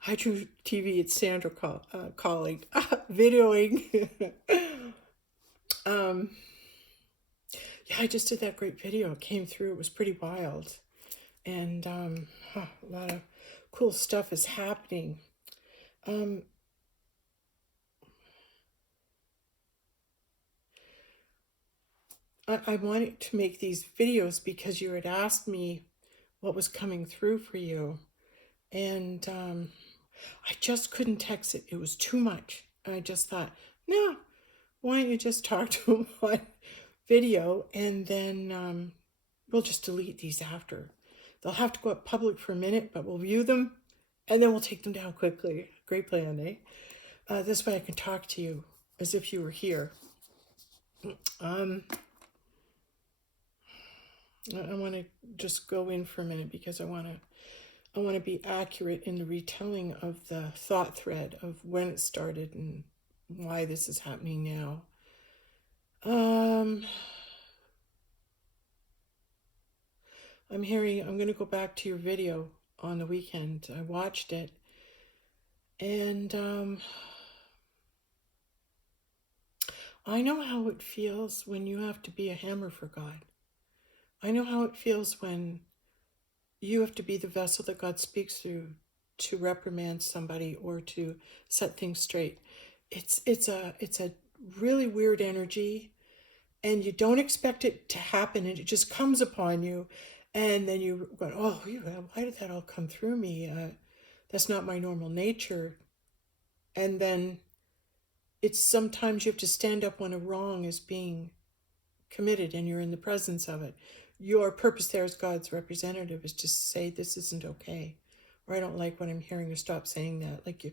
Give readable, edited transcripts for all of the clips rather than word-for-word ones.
Hydro TV, it's Sandra calling, videoing. um, yeah, I just did that great video. It came through. It was pretty wild. And a lot of cool stuff is happening. Um, I wanted to make these videos because you had asked me what was coming through for you. And I just couldn't text it. It was too much. I just thought, no, why don't you just talk to him on video, and then we'll just delete these after. They'll have to go up public for a minute, but we'll view them and then we'll take them down quickly. Great plan, eh? This way I can talk to you as if you were here. I want to just go in for a minute because I want to be accurate in the retelling of the thought thread of when it started and why this is happening now. I'm going to go back to your video on the weekend. I watched it, and I know how it feels when you have to be a hammer for God. I know how it feels when you have to be the vessel that God speaks through to reprimand somebody or to set things straight. It's a really weird energy, and you don't expect it to happen, and it just comes upon you, and then you go, oh, why did that all come through me? That's not my normal nature. And then it's sometimes you have to stand up when a wrong is being committed and you're in the presence of it. Your purpose there as God's representative is to say, this isn't okay, or I don't like what I'm hearing, or stop saying that, like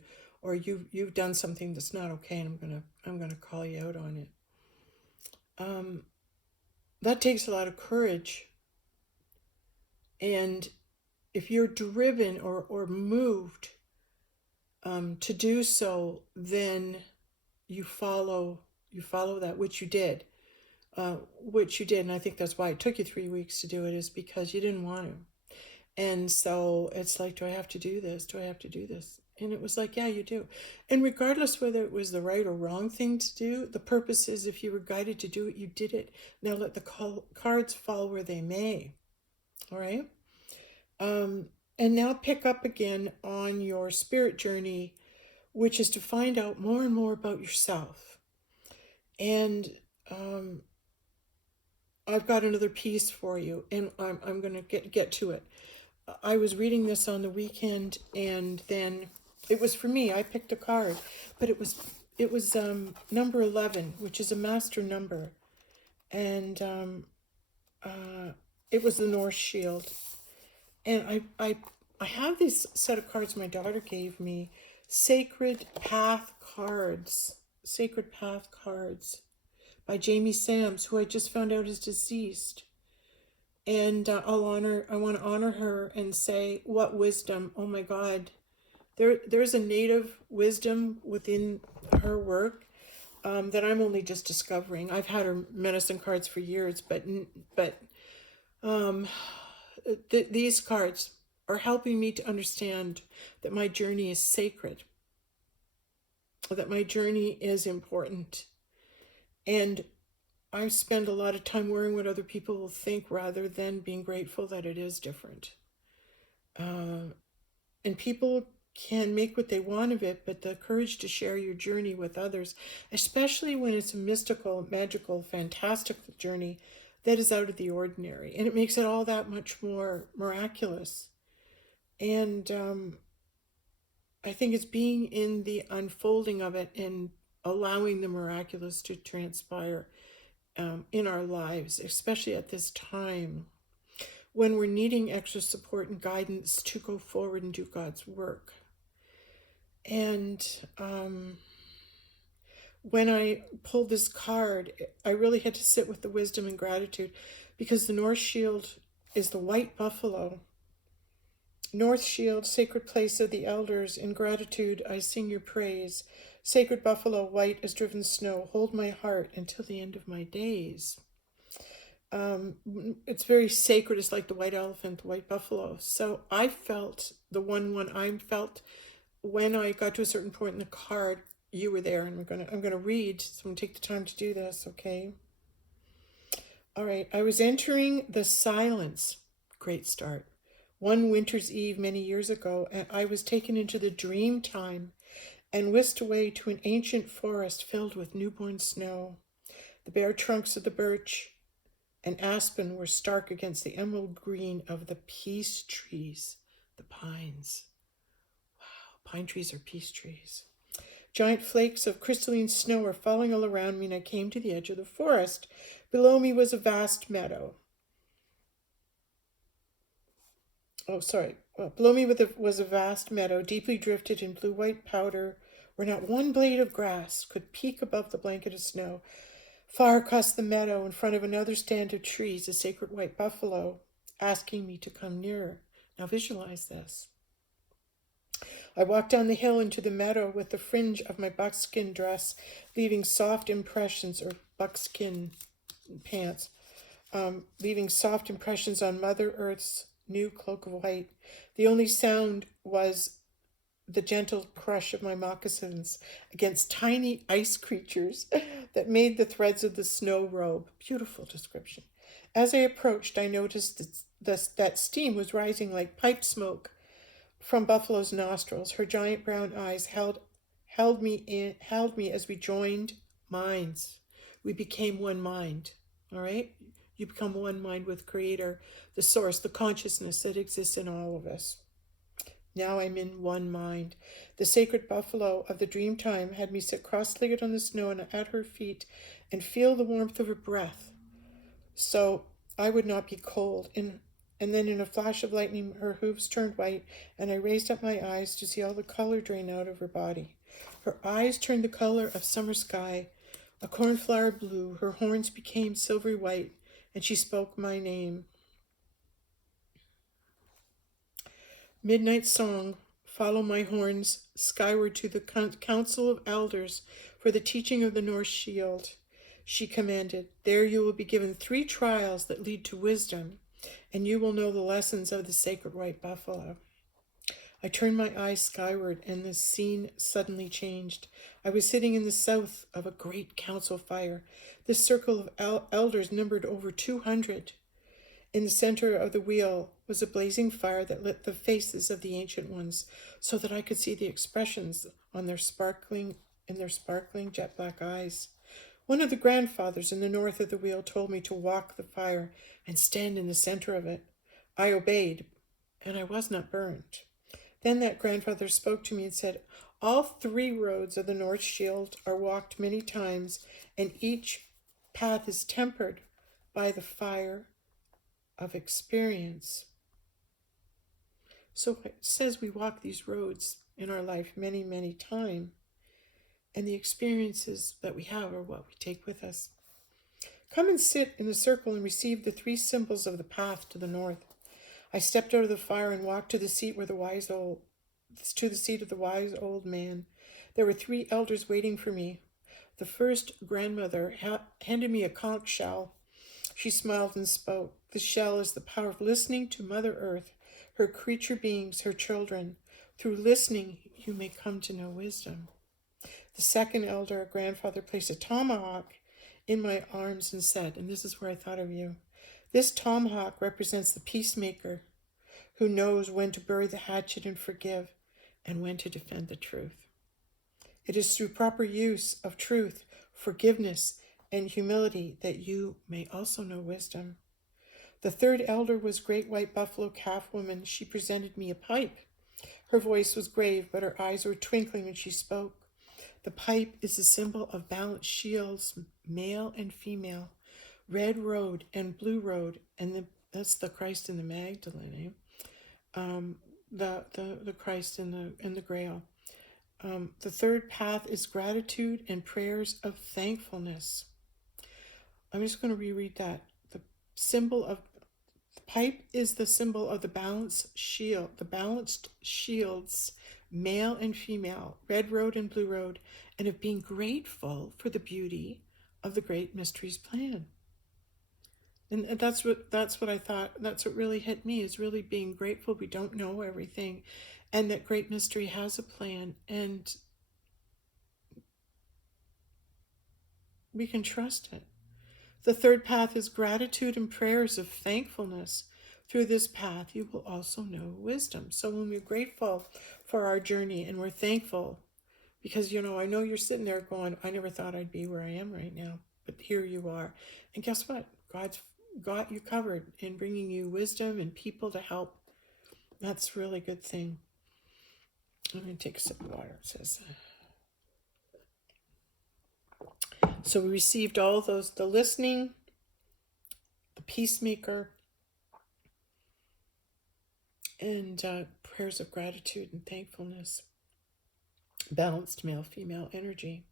you've done something that's not okay, and I'm gonna call you out on it. That takes a lot of courage. And if you're driven or moved to do so, then you follow that, which you did. And I think that's why it took you 3 weeks to do it, is because you didn't want to. And so it's like, do I have to do this? Do I have to do this? And it was like, yeah, you do. And regardless whether it was the right or wrong thing to do, the purpose is if you were guided to do it, you did it. Now let the cards fall where they may. All right? And now pick up again on your spirit journey, which is to find out more and more about yourself. And I've got another piece for you, and I'm going to get to it. I was reading this on the weekend, and then it was for me. I picked a card, but it was number 11, which is a master number, and it was the North Shield. And I have this set of cards my daughter gave me, Sacred Path Cards by Jamie Sams, who I just found out is deceased. And I want to honor her and say, what wisdom! Oh my God, there's a native wisdom within her work that I'm only just discovering. I've had her medicine cards for years, but these cards are helping me to understand that my journey is sacred, that my journey is important. And I spend a lot of time worrying what other people will think rather than being grateful that it is different. And people can make what they want of it, but the courage to share your journey with others, especially when it's a mystical, magical, fantastical journey that is out of the ordinary, and it makes it all that much more miraculous. And I think it's being in the unfolding of it and allowing the miraculous to transpire in our lives, especially at this time when we're needing extra support and guidance to go forward and do God's work. And when I pulled this card, I really had to sit with the wisdom and gratitude, because the North Shield is the white buffalo. North Shield, sacred place of the elders, in gratitude I sing your praise. Sacred buffalo, white as driven snow, hold my heart until the end of my days. It's very sacred. It's like the white elephant, the white buffalo. So I felt the one I felt when I got to a certain point in the card. You were there, and I'm gonna read. So I'm gonna take the time to do this. Okay. All right. I was entering the silence. Great start. One winter's eve many years ago, and I was taken into the dream time and whisked away to an ancient forest filled with newborn snow. The bare trunks of the birch and aspen were stark against the emerald green of the peace trees, the pines. Wow, pine trees are peace trees. Giant flakes of crystalline snow were falling all around me, and I came to the edge of the forest. Below me was a vast meadow. Below me was a vast meadow, deeply drifted in blue-white powder, where not one blade of grass could peek above the blanket of snow. Far across the meadow, in front of another stand of trees, a sacred white buffalo, asking me to come nearer. Now visualize this. I walked down the hill into the meadow with the fringe of my buckskin dress, leaving soft impressions, or buckskin pants, leaving soft impressions on Mother Earth's new cloak of white. The only sound was the gentle crush of my moccasins against tiny ice creatures that made the threads of the snow robe. Beautiful description. As I approached, I noticed that steam was rising like pipe smoke from Buffalo's nostrils. Her giant brown eyes held me as we joined minds. We became one mind. All right? You become one mind with Creator, the source, the consciousness that exists in all of us. Now I'm in one mind. The sacred buffalo of the dream time had me sit cross-legged on the snow and at her feet and feel the warmth of her breath, so I would not be cold. And then in a flash of lightning, her hooves turned white, and I raised up my eyes to see all the color drain out of her body. Her eyes turned the color of summer sky, a cornflower blue. Her horns became silvery white, and she spoke my name. Midnight song, follow my horns skyward to the council of elders for the teaching of the North Shield. She commanded, there you will be given 3 trials that lead to wisdom, and you will know the lessons of the sacred white buffalo. I turned my eyes skyward, and the scene suddenly changed. I was sitting in the south of a great council fire. This circle of elders numbered over 200. In the center of the wheel was a blazing fire that lit the faces of the ancient ones, so that I could see the expressions on their sparkling jet black eyes. One of the grandfathers in the north of the wheel told me to walk the fire and stand in the center of it. I obeyed, and I was not burned. Then that grandfather spoke to me and said, all 3 roads of the North Shield are walked many times, and each path is tempered by the fire of experience. So it says we walk these roads in our life many, many times, and the experiences that we have are what we take with us. Come and sit in the circle and receive the 3 symbols of the path to the north. I stepped out of the fire and walked to the seat of the wise old man. There were 3 elders waiting for me. The first grandmother handed me a conch shell. She smiled and spoke. The shell is the power of listening to Mother Earth, her creature beings, her children. Through listening, you may come to know wisdom. The second elder, a grandfather, placed a tomahawk in my arms and said, and this is where I thought of you, this tomahawk represents the peacemaker who knows when to bury the hatchet and forgive, and when to defend the truth. It is through proper use of truth, forgiveness, and humility that you may also know wisdom. The third elder was Great White Buffalo Calf Woman. She presented me a pipe. Her voice was grave, but her eyes were twinkling when she spoke. The pipe is a symbol of balanced shields, male and female, red road and blue road, and that's the Christ in the Magdalene, the Christ in the Grail. The third path is gratitude and prayers of thankfulness. I'm just going to reread that. The pipe is the symbol of the balanced shields, male and female, red road and blue road, and of being grateful for the beauty of the great mysteries plan. And that's what I thought. That's what really hit me, is really being grateful we don't know everything, and that Great Mystery has a plan, and we can trust it. The third path is gratitude and prayers of thankfulness. Through this path, you will also know wisdom. So when we're grateful for our journey and we're thankful, because, I know you're sitting there going, I never thought I'd be where I am right now, but here you are. And guess what? God's got you covered in bringing you wisdom and people to help. That's a really good thing. I'm going to take a sip of water, it says. So we received all those, the listening, the peacemaker, and prayers of gratitude and thankfulness. Balanced male-female energy.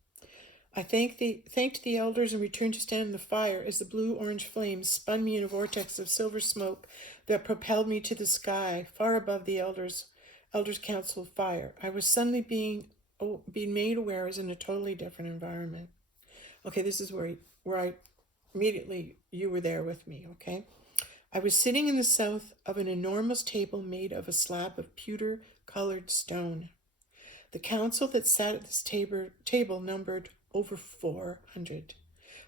I thanked the elders and returned to stand in the fire as the blue-orange flames spun me in a vortex of silver smoke that propelled me to the sky, far above the elders' council of fire. I was suddenly being made aware as in a totally different environment. Okay, this is where I immediately, you were there with me, okay? I was sitting in the south of an enormous table made of a slab of pewter-colored stone. The council that sat at this table numbered over 400.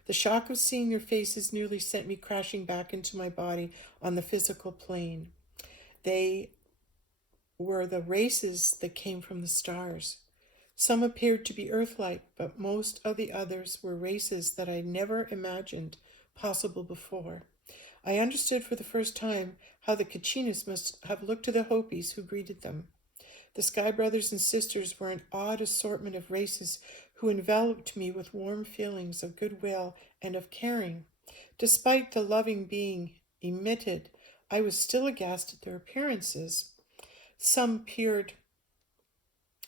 The shock of seeing their faces nearly sent me crashing back into my body on the physical plane. They were the races that came from the stars. Some appeared to be Earth-like, but most of the others were races that I never imagined possible before. I understood for the first time how the Kachinas must have looked to the Hopis who greeted them. The Sky Brothers and Sisters were an odd assortment of races who enveloped me with warm feelings of goodwill and of caring. Despite the loving being emitted, I was still aghast at their appearances. Some appeared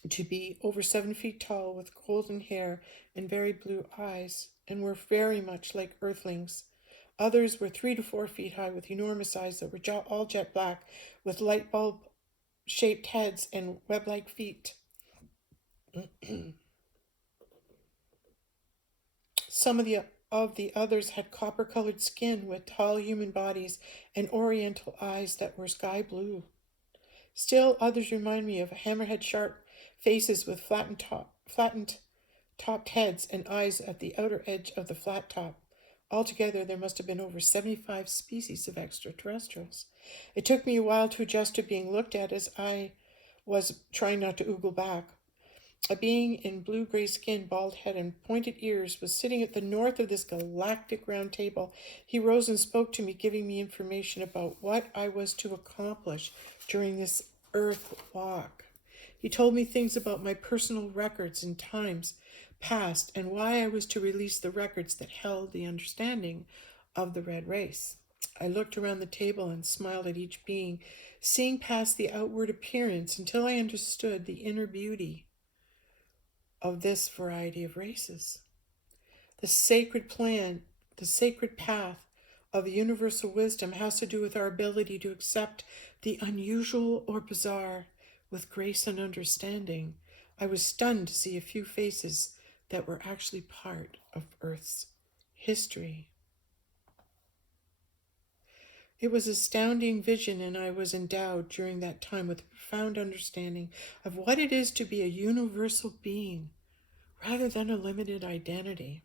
to be over 7 feet tall with golden hair and very blue eyes, and were very much like earthlings. Others were 3 to 4 feet high with enormous eyes that were all jet black, with light bulb shaped heads and web-like feet. Some of the others had copper-colored skin with tall human bodies and oriental eyes that were sky blue. Still others remind me of hammerhead sharp faces with flattened topped heads and eyes at the outer edge of the flat top. Altogether, there must have been over 75 species of extraterrestrials. It took me a while to adjust to being looked at, as I was trying not to oogle back. A being in blue-gray skin, bald head, and pointed ears was sitting at the north of this galactic round table. He rose and spoke to me, giving me information about what I was to accomplish during this Earth walk. He told me things about my personal records in times past and why I was to release the records that held the understanding of the red race. I looked around the table and smiled at each being, seeing past the outward appearance until I understood the inner beauty of this variety of races. The sacred plan, the sacred path of universal wisdom has to do with our ability to accept the unusual or bizarre with grace and understanding. I was stunned to see a few faces that were actually part of Earth's history. It was an astounding vision, and I was endowed during that time with a profound understanding of what it is to be a universal being rather than a limited identity.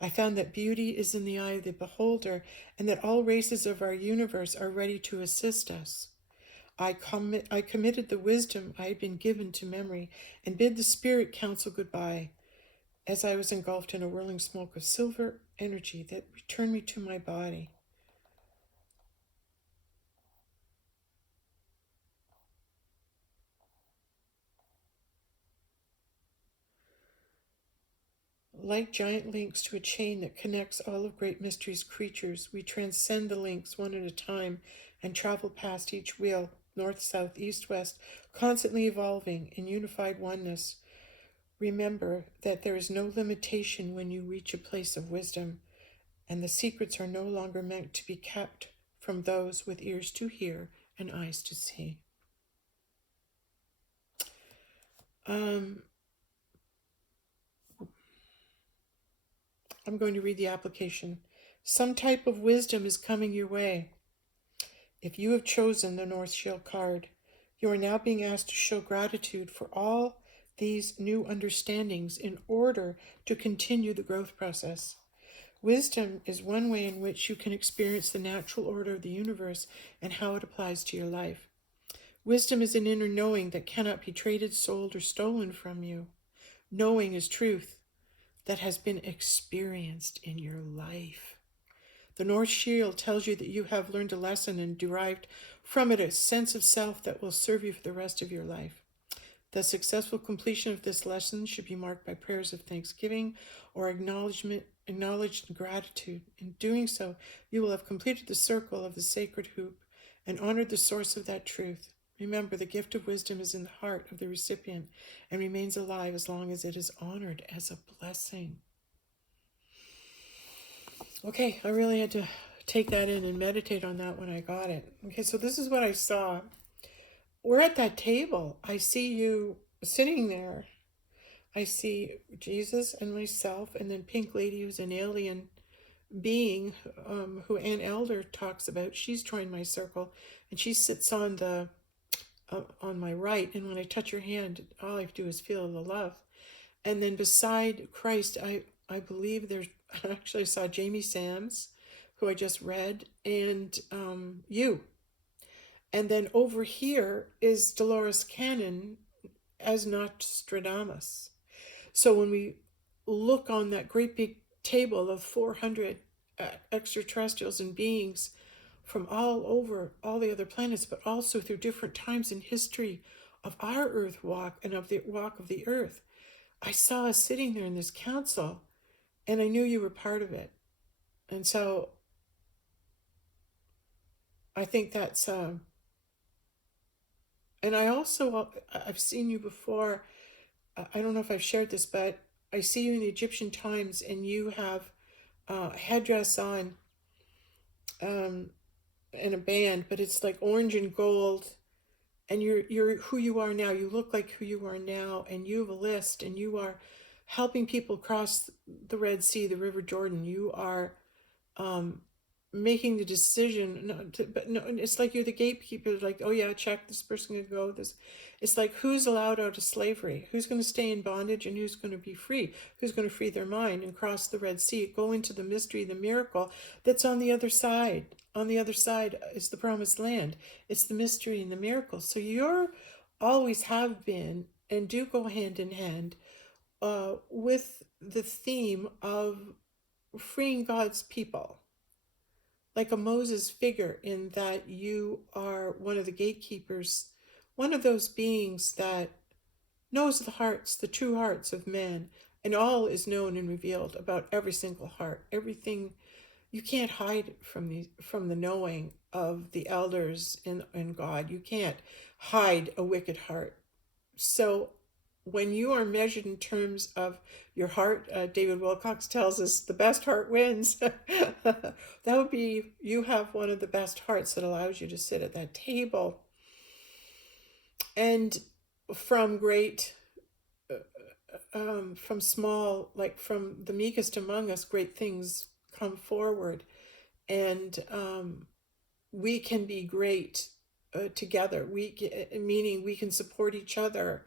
I found that beauty is in the eye of the beholder, and that all races of our universe are ready to assist us. I committed the wisdom I had been given to memory and bid the spirit council goodbye as I was engulfed in a whirling smoke of silver energy that returned me to my body. Like giant links to a chain that connects all of Great Mystery's creatures, we transcend the links one at a time and travel past each wheel, north, south, east, west, constantly evolving in unified oneness. Remember that there is no limitation when you reach a place of wisdom, and the secrets are no longer meant to be kept from those with ears to hear and eyes to see. I'm going to read the application. Some type of wisdom is coming your way. If you have chosen the North Shield card, you are now being asked to show gratitude for all these new understandings in order to continue the growth process. Wisdom is one way in which you can experience the natural order of the universe and how it applies to your life. Wisdom is an inner knowing that cannot be traded, sold, or stolen from you. Knowing is truth that has been experienced in your life. The North Shield tells you that you have learned a lesson and derived from it a sense of self that will serve you for the rest of your life. The successful completion of this lesson should be marked by prayers of thanksgiving or acknowledged gratitude. In doing so, you will have completed the circle of the sacred hoop and honored the source of that truth. Remember, the gift of wisdom is in the heart of the recipient and remains alive as long as it is honored as a blessing. Okay, I really had to take that in and meditate on that when I got it. Okay, so this is what I saw. We're at that table. I see you sitting there. I see Jesus and myself, and then Pink Lady, who's an alien being, who Ann Elder talks about. She's joined my circle, and she sits on the on my right. And when I touch her hand, all I do is feel the love. And then beside Christ, I believe there's actually I saw Jamie Sams, who I just read, and you. And then over here is Dolores Cannon as Nostradamus. So when we look on that great big table of 400 extraterrestrials and beings from all over all the other planets, but also through different times in history of our Earth walk and of the walk of the Earth, I saw us sitting there in this council, and I knew you were part of it. And so I think that's, and I also, I've seen you before. I don't know if I've shared this, but I see you in the Egyptian times, and you have a headdress on, and a band, but it's like orange and gold, and you're who you are now. You look like who you are now, and you have a list, and you are helping people cross the Red Sea, the River Jordan. You are making the decision not to, but no, it's like you're the gatekeeper, like, oh yeah, check, this person can go, this. It's like, who's allowed out of slavery, who's going to stay in bondage, and who's going to be free, who's going to free their mind and cross the Red Sea, go into the mystery, the miracle that's on the other side. On the other side is the promised land. It's the mystery and the miracle. So you're always have been and do go hand in hand with the theme of freeing God's people, like a Moses figure, in that you are one of the gatekeepers, one of those beings that knows the hearts, the true hearts of men, and all is known and revealed about every single heart. Everything, you can't hide from the knowing of the elders in God. You can't hide a wicked heart. So when you are measured in terms of your heart, David Wilcox tells us the best heart wins. That would be, you have one of the best hearts that allows you to sit at that table. And from great, from small, like from the meekest among us, great things come forward. And we can be great together. Meaning we can support each other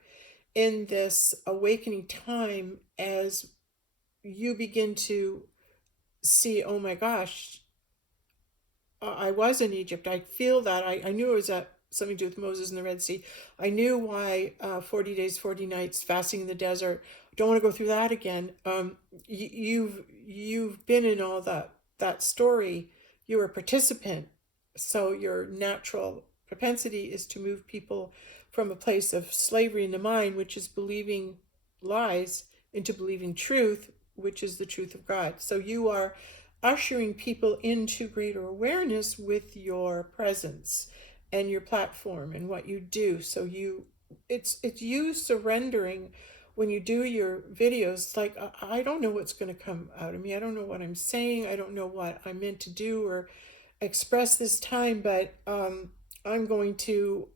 in this awakening time as you begin to see, oh my gosh, I was in Egypt. I feel that. I knew it was something to do with Moses and the Red Sea. I knew why 40 days, 40 nights fasting in the desert. Don't want to go through that again. You've been in all that story. You're a participant. So your natural propensity is to move people from a place of slavery in the mind, which is believing lies, into believing truth, which is the truth of God. So you are ushering people into greater awareness with your presence and your platform and what you do. So it's you surrendering. When you do your videos, like, I don't know what's going to come out of me. I don't know what I'm saying. I don't know what I'm meant to do or express this time, but I'm going to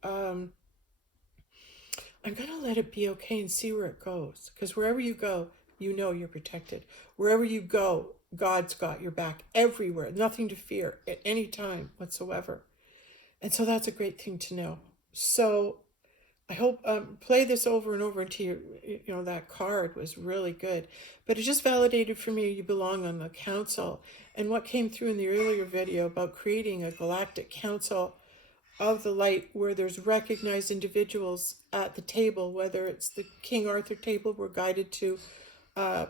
let it be okay and see where it goes. Because wherever you go, you know you're protected. Wherever you go, God's got your back everywhere, nothing to fear at any time whatsoever. And so that's a great thing to know. So I hope play this over and over until that card was really good. But it just validated for me you belong on the council. And what came through in the earlier video about creating a galactic council of the light where there's recognized individuals at the table, whether it's the King Arthur table we're guided to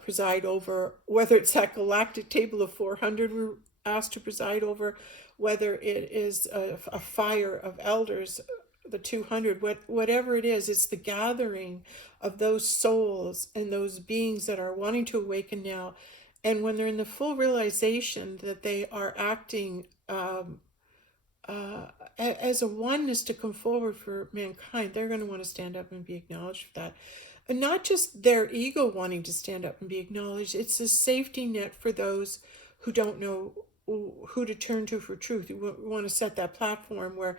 preside over, whether it's that galactic table of 400 we're asked to preside over, whether it is a fire of elders, the 200, whatever it is, it's the gathering of those souls and those beings that are wanting to awaken now. And when they're in the full realization that they are acting as a oneness to come forward for mankind, they're going to want to stand up and be acknowledged for that. And not just their ego wanting to stand up and be acknowledged, it's a safety net for those who don't know who to turn to for truth. You want to set that platform where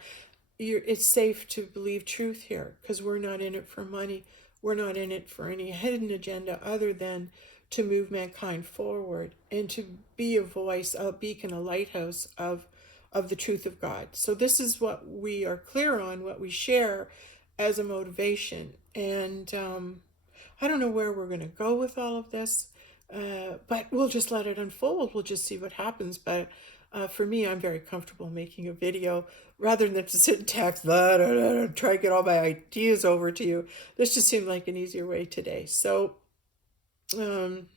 it's safe to believe truth here, because we're not in it for money. We're not in it for any hidden agenda other than to move mankind forward and to be a voice, a beacon, a lighthouse of the truth of God. So this is what we are clear on, what we share as a motivation. And I don't know where we're going to go with all of this, but we'll just let it unfold. We'll just see what happens. But for me, I'm very comfortable making a video rather than to sit and text, try to get all my ideas over to you. This just seemed like an easier way today. So I'm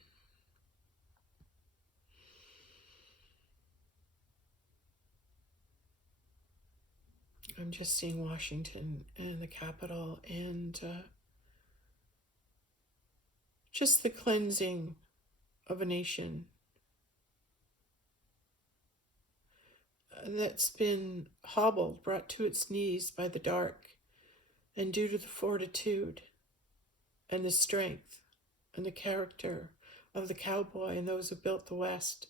just seeing Washington and the Capitol and just the cleansing of a nation that's been hobbled, brought to its knees by the dark, and due to the fortitude and the strength and the character of the cowboy and those who built the West,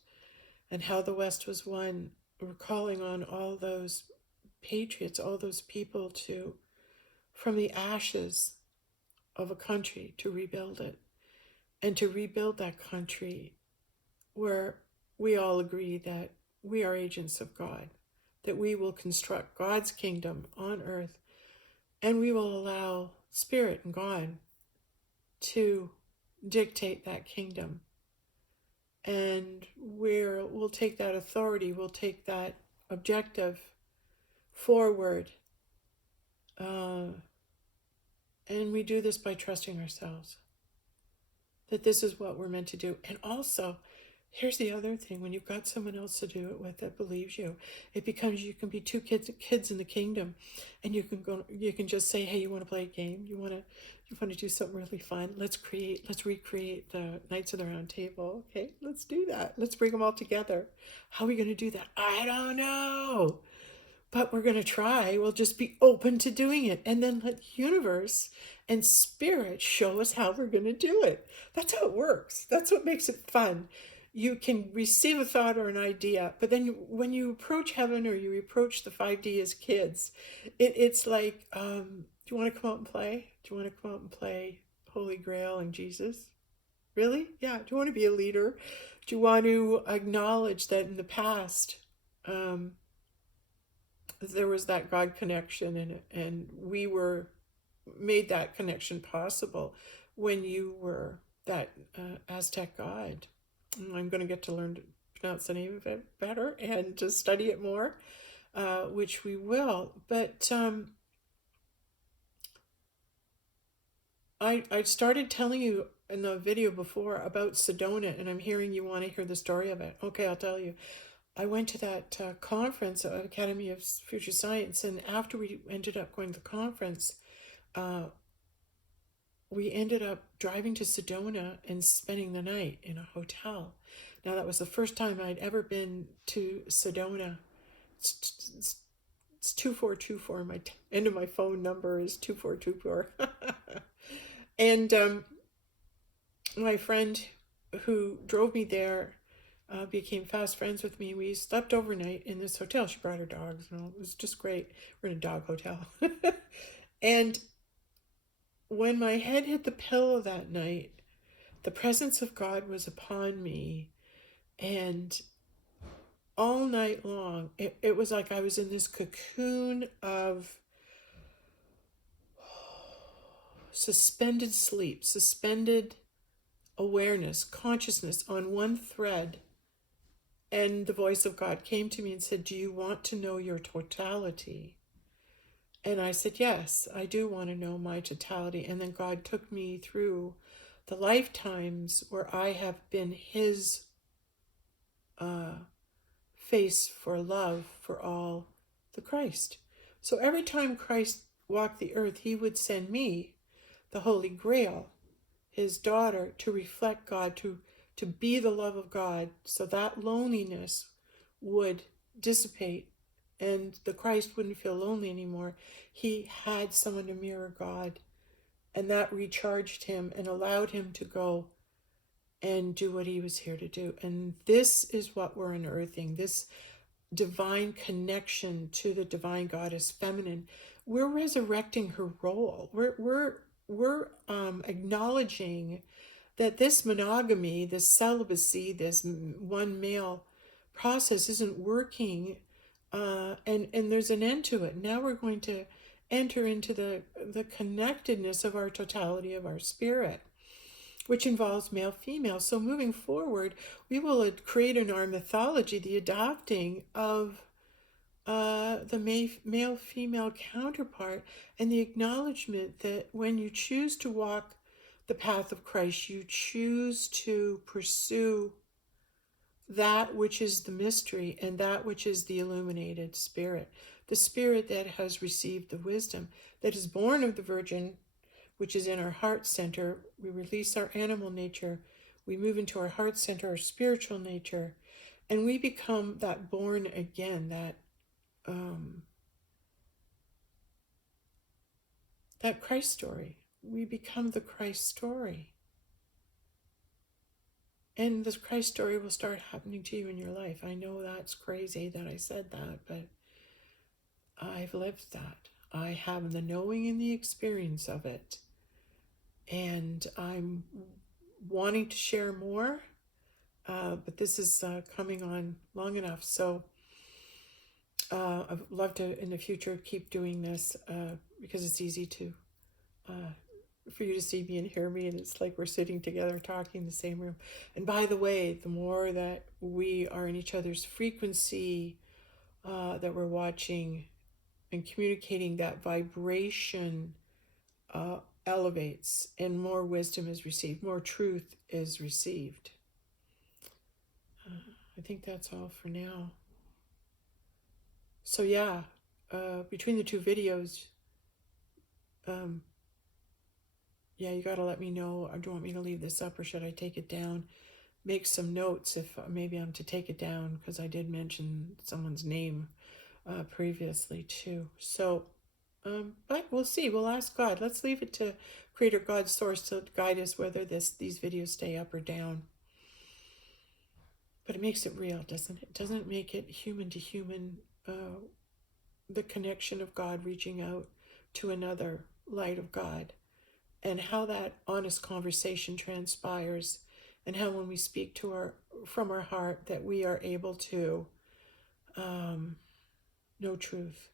and how the West was won. We're calling on all those patriots, all those people to, from the ashes of a country, to rebuild it, and to rebuild that country where we all agree that we are agents of God, that we will construct God's kingdom on earth, and we will allow Spirit and God to dictate that kingdom. And we'll take that authority, we'll take that objective forward. And we do this by trusting ourselves, that this is what we're meant to do. And also, here's the other thing, when you've got someone else to do it with that believes you, it becomes, you can be two kids in the kingdom, and you can just say, hey, you want to play a game? You want to do something really fun? Let's recreate the Knights of the Round Table. Okay, let's do that. Let's bring them all together. How are we going to do that? I don't know. But we're going to try. We'll just be open to doing it. And then let universe and spirit show us how we're going to do it. That's how it works. That's what makes it fun. You can receive a thought or an idea, but then when you approach heaven or you approach the 5D as kids, it's like, do you want to come out and play? Do you want to come out and play Holy Grail and Jesus? Really? Yeah. Do you want to be a leader? Do you want to acknowledge that in the past, there was that God connection, and we were made that connection possible when you were that Aztec God. I'm going to get to learn to pronounce the name of it better and to study it more, which we will. But I started telling you in the video before about Sedona, and I'm hearing you want to hear the story of it. Okay, I'll tell you. I went to that conference at Academy of Future Science, and after we ended up going to the conference, we ended up driving to Sedona and spending the night in a hotel. Now, that was the first time I'd ever been to Sedona. It's 2424. My end of my phone number is 2424. And my friend who drove me there became fast friends with me. We slept overnight in this hotel. She brought her dogs, and it was just great. We're in a dog hotel. And when my head hit the pillow that night, the presence of God was upon me, And all night long, it was like I was in this cocoon of suspended sleep, suspended awareness, consciousness on one thread. And the voice of God came to me and said, "Do you want to know your totality?" And I said, "Yes, I do want to know my totality." And then God took me through the lifetimes where I have been his face for love for all the Christ. So every time Christ walked the earth, he would send me, the Holy Grail, his daughter, to reflect God, to be the love of God, so that loneliness would dissipate and the Christ wouldn't feel lonely anymore. He had someone to mirror God, and that recharged him and allowed him to go and do what he was here to do. And this is what we're unearthing, this divine connection to the divine goddess feminine. We're resurrecting her role. We're acknowledging that this monogamy, this celibacy, this one male process isn't working, and there's an end to it. Now we're going to enter into the connectedness of our totality of our spirit, which involves male female. So moving forward, we will create in our mythology the adopting of the male female counterpart, and the acknowledgement that when you choose to walk the path of Christ, you choose to pursue that which is the mystery and that which is the illuminated spirit, the spirit that has received the wisdom, that is born of the Virgin, which is in our heart center. We release our animal nature, we move into our heart center, our spiritual nature, and we become that born again, that Christ story. We become the Christ story. And this Christ story will start happening to you in your life. I know that's crazy that I said that, but I've lived that. I have the knowing and the experience of it. And I'm wanting to share more, but this is coming on long enough. So I'd love to, in the future, keep doing this because it's easy to for you to see me and hear me, and it's like we're sitting together talking in the same room. And by the way, the more that we are in each other's frequency, that we're watching and communicating, that vibration elevates and more wisdom is received, more truth is received. I think that's all for now. So yeah, between the two videos, yeah, you got to let me know. Do you want me to leave this up or should I take it down? Make some notes if maybe I'm to take it down, because I did mention someone's name previously too. So, but we'll see. We'll ask God. Let's leave it to Creator God Source to guide us whether these videos stay up or down. But it makes it real, doesn't it? Doesn't it make it human to human, the connection of God reaching out to another light of God, and how that honest conversation transpires, and how when we speak from our heart that we are able to know truth.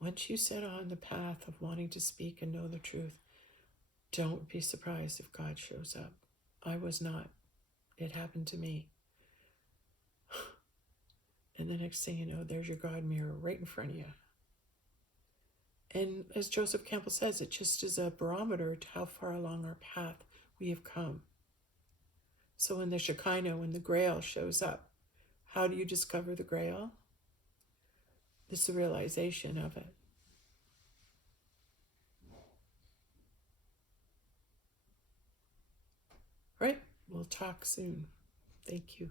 Once you set on the path of wanting to speak and know the truth, don't be surprised if God shows up. I was not. It happened to me. And the next thing you know, there's your God mirror right in front of you. And as Joseph Campbell says, it just is a barometer to how far along our path we have come. So when the Shekinah, when the Grail shows up, how do you discover the Grail? It's the realization of it. Right? We'll talk soon. Thank you.